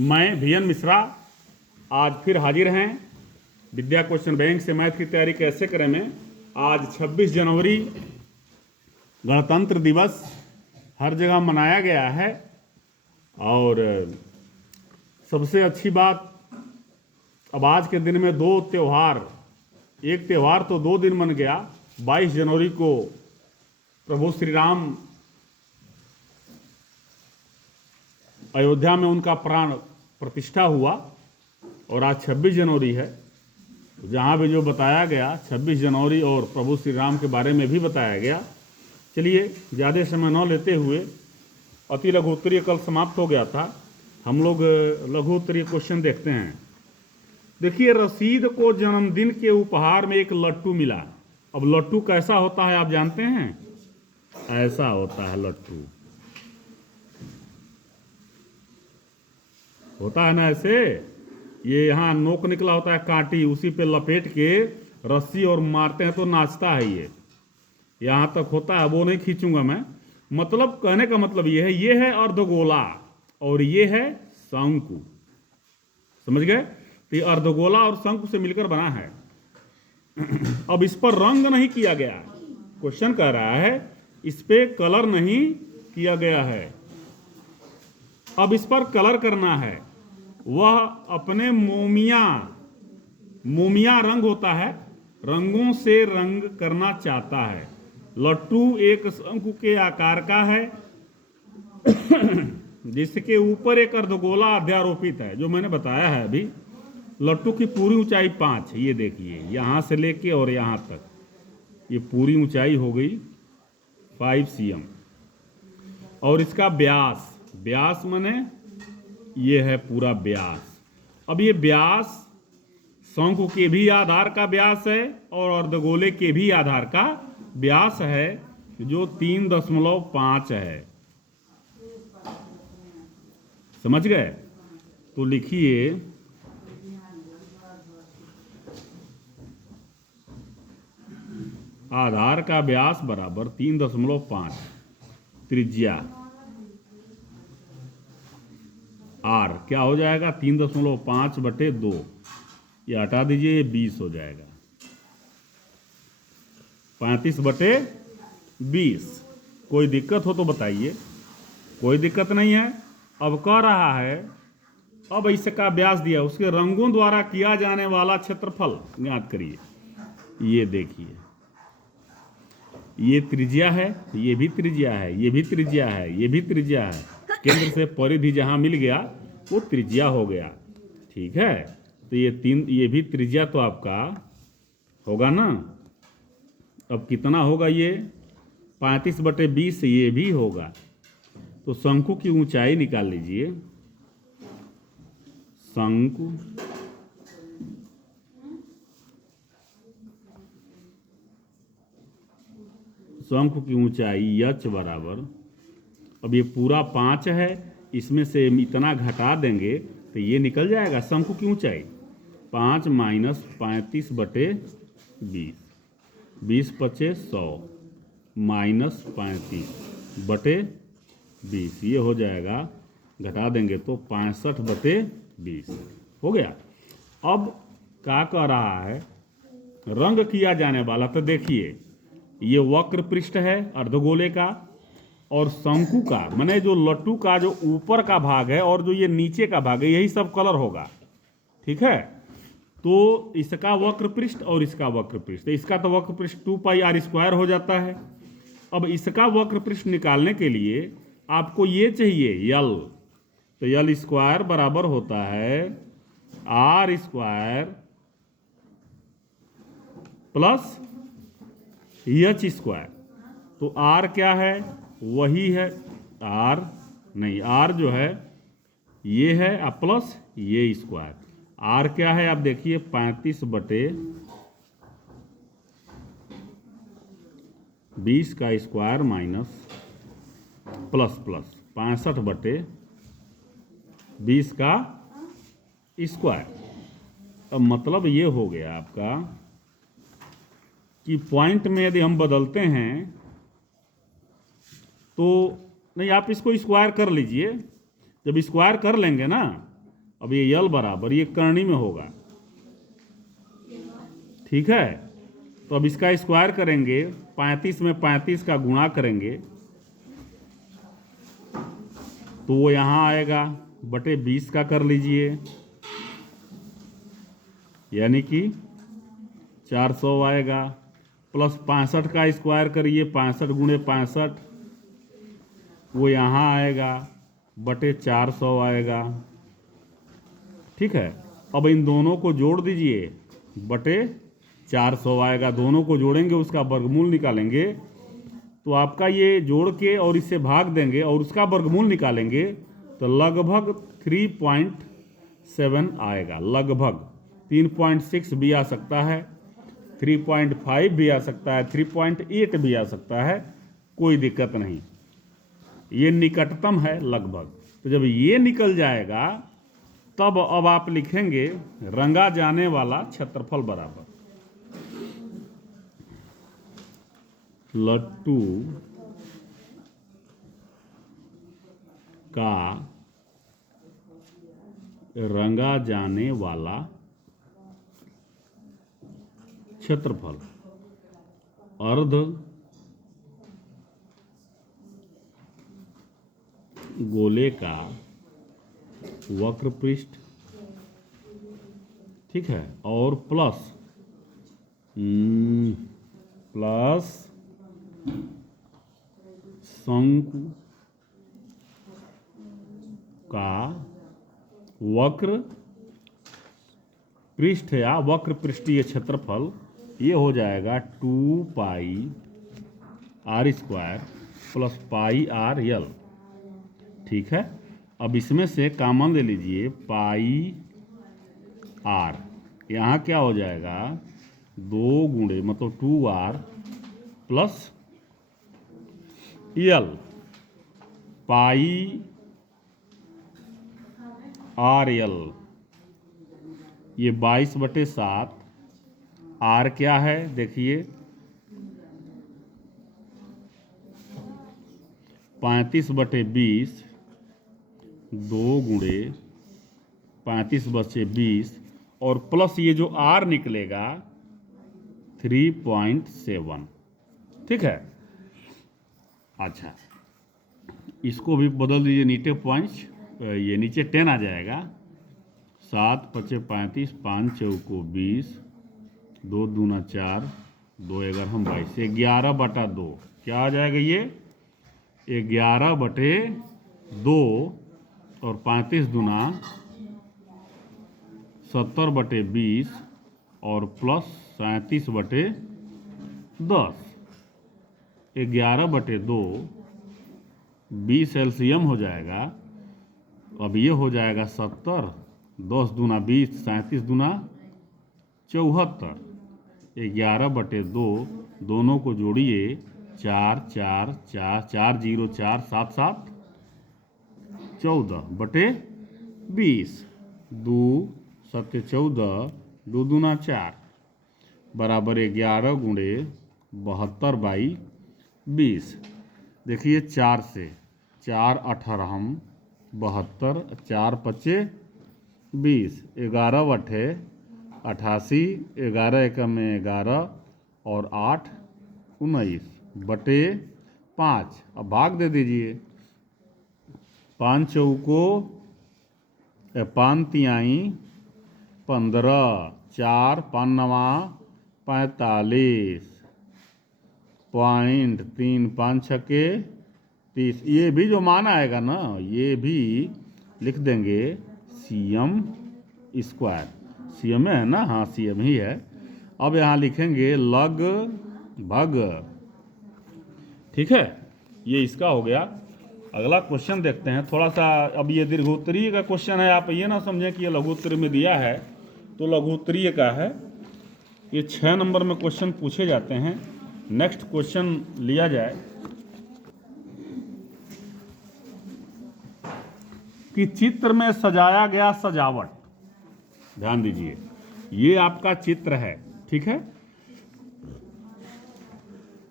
मैं वीएन मिश्रा आज फिर हाजिर हैं विद्या क्वेश्चन बैंक से मैथ की तैयारी कैसे करें में। आज 26 जनवरी गणतंत्र दिवस हर जगह मनाया गया है और सबसे अच्छी बात अब आज के दिन में दो त्यौहार, एक त्यौहार तो 2 दिन मन गया। 22 जनवरी को प्रभु श्री राम अयोध्या में उनका प्राण प्रतिष्ठा हुआ और आज 26 जनवरी है। जहाँ भी जो बताया गया 26 जनवरी और प्रभु श्री राम के बारे में भी बताया गया। चलिए ज़्यादा समय न लेते हुए, अति लघु उत्तरीय कल समाप्त हो गया था, हम लोग लघु उत्तरीय क्वेश्चन देखते हैं। देखिए, रशीद को जन्मदिन के उपहार में एक लट्टू मिला। अब लट्टू कैसा होता है आप जानते हैं? ऐसा होता है लट्टू, होता है ना ऐसे। ये यहाँ नोक निकला होता है कांटी, उसी पे लपेट के रस्सी और मारते हैं तो नाचता है। यहाँ तक होता है, वो नहीं खींचूंगा मैं। मतलब कहने का मतलब ये है अर्धगोला और ये है शंकु। समझ गए? तो ये अर्धगोला और शंकु से मिलकर बना है। अब इस पर रंग नहीं किया गया। क्वेश्चन कह रहा है इस पे कलर नहीं किया गया है। अब इस पर कलर करना है। वह अपने मोमिया रंग होता है, रंगों से रंग करना चाहता है। लट्टू एक शंकु के आकार का है जिसके ऊपर एक अर्धगोला अध्यारोपित है, जो मैंने बताया है अभी। लट्टू की पूरी ऊंचाई 5 है। ये देखिए, यहां से लेके और यहां तक ये पूरी ऊंचाई हो गई 5 cm। और इसका व्यास माने ये है पूरा व्यास। अब ये व्यास शंकु के भी आधार का व्यास है और अर्धगोले के भी आधार का व्यास है, जो 3.5 है। समझ गए? तो लिखिए आधार का व्यास बराबर 3.5, त्रिज्या आर क्या हो जाएगा? 3.5/2। ये हटा दीजिए, ये 20 हो जाएगा। 35/20। कोई दिक्कत हो तो बताइए। कोई दिक्कत नहीं है। अब कह रहा है, अब इसका व्यास दिया, उसके रंगों द्वारा किया जाने वाला क्षेत्रफल ज्ञात करिए। ये देखिए, ये त्रिज्या है, ये भी त्रिज्या है, ये भी त्रिज्या है, ये भी त्रिज्या है। केंद्र से परिधि जहां मिल गया वो त्रिज्या हो गया। ठीक है, तो ये भी त्रिज्या तो आपका होगा ना। अब कितना होगा? ये 35/20 ये भी होगा। तो शंकु की ऊंचाई निकाल लीजिए। शंकु की ऊंचाई h बराबर, अब ये पूरा 5 है, इसमें से इतना घटा देंगे तो ये निकल जाएगा शंकु की ऊंचाई 5 - 35/20। 20×5 = 100 -35/20। ये हो जाएगा, घटा देंगे तो 65/20 हो गया। अब क्या कह रहा है? रंग किया जाने वाला। तो देखिए, ये वक्र पृष्ठ है अर्धगोले का, और शंकु का माने जो लट्टू का जो ऊपर का भाग है और जो ये नीचे का भाग है, यही सब कलर होगा। ठीक है, तो इसका वक्र पृष्ठ और इसका वक्र पृष्ठ, इसका तो वक्र पृष्ठ 2πr² हो जाता है। अब इसका वक्र पृष्ठ निकालने के लिए आपको ये चाहिए यल। तो l² बराबर होता है r² + h²। तो r क्या है? वही है r, नहीं, r जो है ये है प्लस ये स्क्वायर। r क्या है आप देखिए? 35/20 का स्क्वायर माइनस प्लस 65/20 का स्क्वायर। अब मतलब ये हो गया आपका कि पॉइंट में यदि हम बदलते हैं तो नहीं, आप इसको स्क्वायर कर लीजिए। जब स्क्वायर कर लेंगे ना अब ये यल बराबर ये करनी में होगा, ठीक है। तो अब इसका स्क्वायर करेंगे, 35 में 35 का गुणा करेंगे तो वो यहाँ आएगा बटे 20 का कर लीजिए, यानी कि 400 आएगा। प्लस 65 का स्क्वायर करिए, 65 गुणे 65 वो यहाँ आएगा बटे 400 आएगा, ठीक है। अब इन दोनों को जोड़ दीजिए, बटे 400 आएगा। दोनों को जोड़ेंगे, उसका वर्गमूल निकालेंगे तो आपका ये जोड़ के और इससे भाग देंगे और उसका वर्गमूल निकालेंगे तो लगभग 3.7 आएगा। लगभग 3.6 भी आ सकता है, 3.5 भी आ सकता है, 3.8 भी आ सकता है, कोई दिक्कत नहीं। ये निकटतम है लगभग। तो जब ये निकल जाएगा तब अब आप लिखेंगे रंगा जाने वाला क्षेत्रफल बराबर लट्टू का रंगा जाने वाला क्षेत्रफल अर्ध गोले का वक्र पृष्ठ, ठीक है, और प्लस शंकु का वक्र पृष्ठ या वक्र पृष्ठीय क्षेत्रफल ये हो जाएगा 2 pi R square plus pi R L, ठीक है। अब इसमें से कॉमन ले लीजिए, पाई आर यहाँ क्या हो जाएगा 2 गुणे मतलब 2r प्लस यल, पाई आर यल, ये 22/7। आर क्या है देखिए 35/20, 2 गुणे 35/20 और प्लस ये जो आर निकलेगा 3.7, ठीक है। अच्छा, इसको भी बदल दीजिए नीचे पॉइंट्स, ये नीचे 10 आ जाएगा। 7 × 5 = 35, 5 × 4 = 20, 2 दूना 4, 2 11 22, 11/2 क्या आ जाएगा ये 11/2 और 35 दूना 70/20 और प्लस 37/10, 11/2 20 एलसीएम हो जाएगा। अब ये हो जाएगा 70, 10 दूना 20, 37 दूना 74, 11/2 दोनों को जोड़िए 4 4 4 4 0 4 7 7 14/20, 2 7 14, 2 दूना 4 बराबर 11 गुणे 72/20। देखिए 4 से 4 18 72, 4 5 20, 11/8 88, 11 × 11 और 8 19/5। अब भाग दे दीजिए, 5 चौको 5 तिहाई 15, 4 5 9 45, 0.3 5 छक्के 30। ये भी जो मान आएगा ना ये भी लिख देंगे CM स्क्वायर, CM है ना, हाँ CM ही है। अब यहाँ लिखेंगे लगभग, ठीक है। ये इसका हो गया। अगला क्वेश्चन देखते हैं थोड़ा सा। अब ये दीर्घोत्तरीय का क्वेश्चन है, आप ये ना समझें कि ये लघुत्तरीय में दिया है तो लघुत्तरीय का है। ये 6 नंबर में क्वेश्चन पूछे जाते हैं। नेक्स्ट क्वेश्चन लिया जाए कि चित्र में सजाया गया सजावट, ध्यान दीजिए ये आपका चित्र है, ठीक है।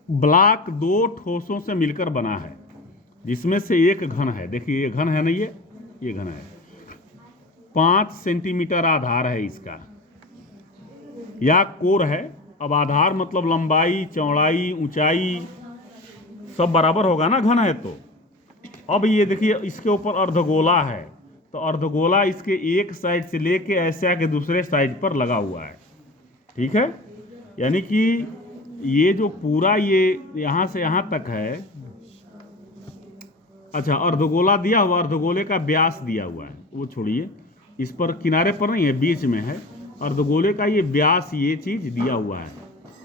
ब्लॉक 2 ठोसों से मिलकर बना है जिसमें से एक घन है। देखिए ये घन है ना, ये घन है। 5 सेंटीमीटर आधार है इसका, या कोर है। अब आधार मतलब लंबाई, चौड़ाई, ऊंचाई सब बराबर होगा ना, घन है तो। अब ये देखिए इसके ऊपर अर्धगोला है, तो अर्धगोला इसके एक साइड से लेके ऐसे आके दूसरे साइड पर लगा हुआ है, ठीक है। यानी कि ये जो पूरा ये यहां से यहां तक है, अच्छा अर्धगोला दिया हुआ, अर्धगोले का व्यास दिया हुआ है, वो छोड़िए, इस पर किनारे पर नहीं है, बीच में है। अर्धगोले का ये व्यास, ये चीज दिया हुआ है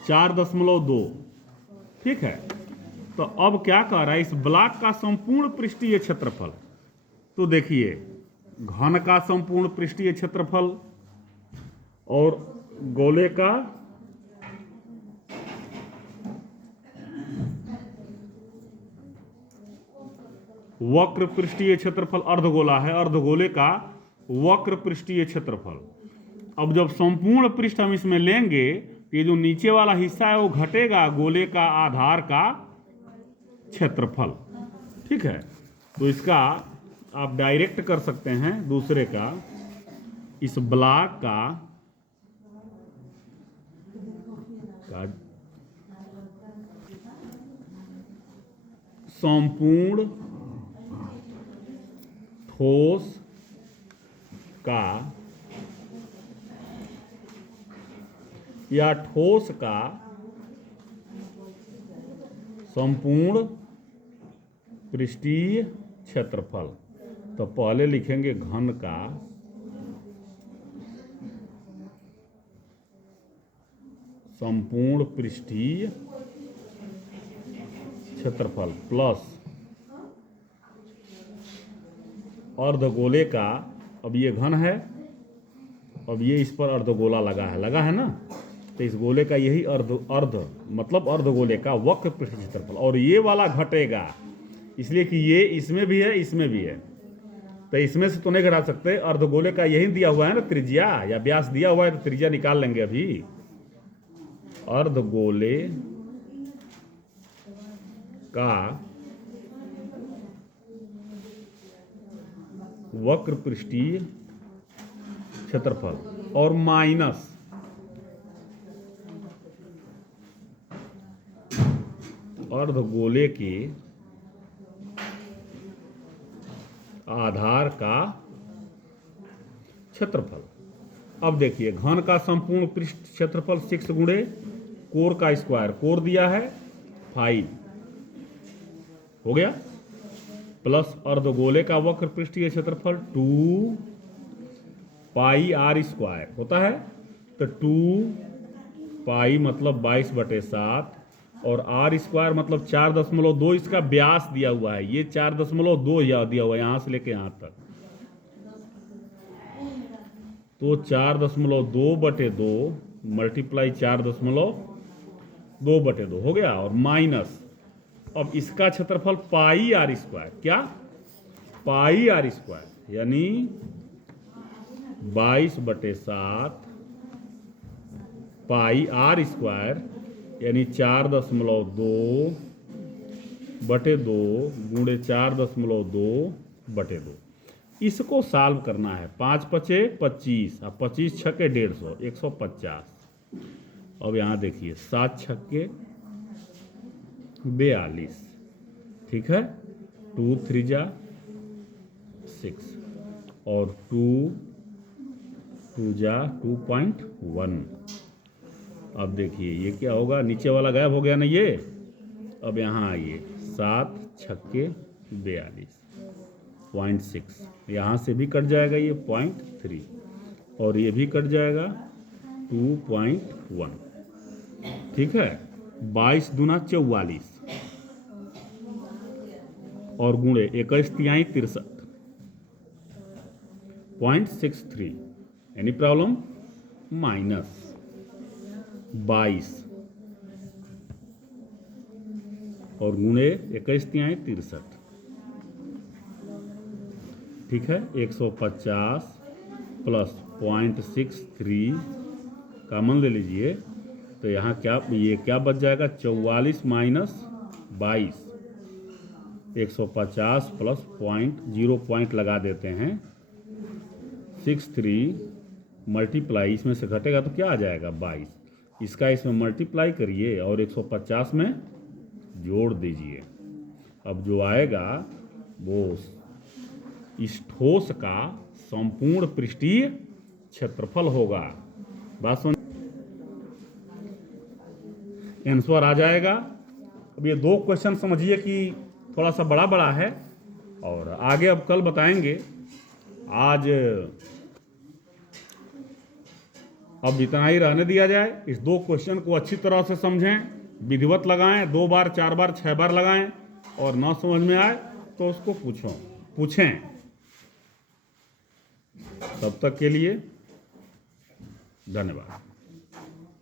4.2, ठीक है। तो अब क्या कह रहा है, इस ब्लॉक का संपूर्ण पृष्ठीय क्षेत्रफल, तो देखिए घन का संपूर्ण पृष्ठीय क्षेत्रफल और गोले का वक्र पृष्ठीय क्षेत्रफल, अर्धगोला है, अर्धगोले का वक्र पृष्ठीय क्षेत्रफल। अब जब संपूर्ण पृष्ठ हम इसमें लेंगे, ये जो नीचे वाला हिस्सा है वो घटेगा गोले का आधार का क्षेत्रफल, ठीक है। तो इसका आप डायरेक्ट कर सकते हैं दूसरे का, इस ब्लॉक का संपूर्ण ठोस का या ठोस का संपूर्ण पृष्ठीय क्षेत्रफल। तो पहले लिखेंगे घन का संपूर्ण पृष्ठीय क्षेत्रफल प्लस अर्धगोले का, अब ये घन है, अब ये इस पर अर्धगोला लगा है ना, तो इस गोले का यही अर्ध मतलब अर्धगोले का वक्र पृष्ठ क्षेत्रफल, और ये वाला घटेगा इसलिए कि ये इसमें भी है, इसमें भी है, तो इसमें से तो नहीं घटा सकते। अर्धगोले का यही दिया हुआ है ना, त्रिज्या या व्यास दिया हुआ है, तो त्रिज्या निकाल लेंगे अभी। अर्धगोले का वक्र पृष्ठीय क्षेत्रफल और माइनस अर्धगोले के आधार का क्षेत्रफल। अब देखिए घन का संपूर्ण पृष्ठ क्षेत्रफल 6 गुणे कोर का स्क्वायर, कोर दिया है 5 हो गया, प्लस अर्धगोले का वक्र पृष्ठीय क्षेत्रफल 2 पाई आर स्क्वायर होता है, तो 2 पाई मतलब 22/7 और आर स्क्वायर मतलब 4.2, इसका व्यास दिया हुआ है, ये 4.2 दिया हुआ है यहां से लेके यहां तक, तो 4.2/2 मल्टीप्लाई 4.2/2 हो गया, और माइनस अब इसका क्षेत्रफल पाई आर स्क्वायर, क्या पाई आर स्क्वायर यानी 22/7 पाई आर स्क्वायर यानी 4.2/2 गुणे 4.2/2। इसको सॉल्व करना है, 5 पचे 25 और 25 छक्के 150, 150। अब यहाँ देखिए 7 छक्के 42, ठीक है, 2 3 6 और 2 2 2.1। अब देखिए ये क्या होगा, नीचे वाला गायब हो गया ना ये, अब यहाँ आइए 7 छक्के 42 0.6, यहाँ से भी कट जाएगा ये 0.3 और ये भी कट जाएगा 2.1, ठीक है। 22 दूना 44 और गुणे 21 तिहाई 63.63, एनी प्रॉब्लम, माइनस 22 और गुणे 21 तिहाई 63, ठीक है। 150 प्लस 0.63 कॉमन ले लीजिए, तो यहाँ क्या, ये क्या बच जाएगा, 44 माइनस 22, 150 प्लस 0 पॉइंट लगा देते हैं 63 मल्टीप्लाई, इसमें से घटेगा तो क्या आ जाएगा 22, इसका इसमें मल्टीप्लाई करिए और 150 में जोड़ दीजिए। अब जो आएगा वो इस ठोस का संपूर्ण पृष्ठीय क्षेत्रफल होगा। बात सुन, आंसर आ जाएगा। अब ये 2 क्वेश्चन समझिए कि थोड़ा सा बड़ा बड़ा है, और आगे अब कल बताएंगे। आज अब इतना ही रहने दिया जाए। इस 2 क्वेश्चन को अच्छी तरह से समझें, विधिवत लगाएं, 2 बार 4 बार 6 बार लगाएं, और ना समझ में आए तो उसको पूछें। तब तक के लिए धन्यवाद।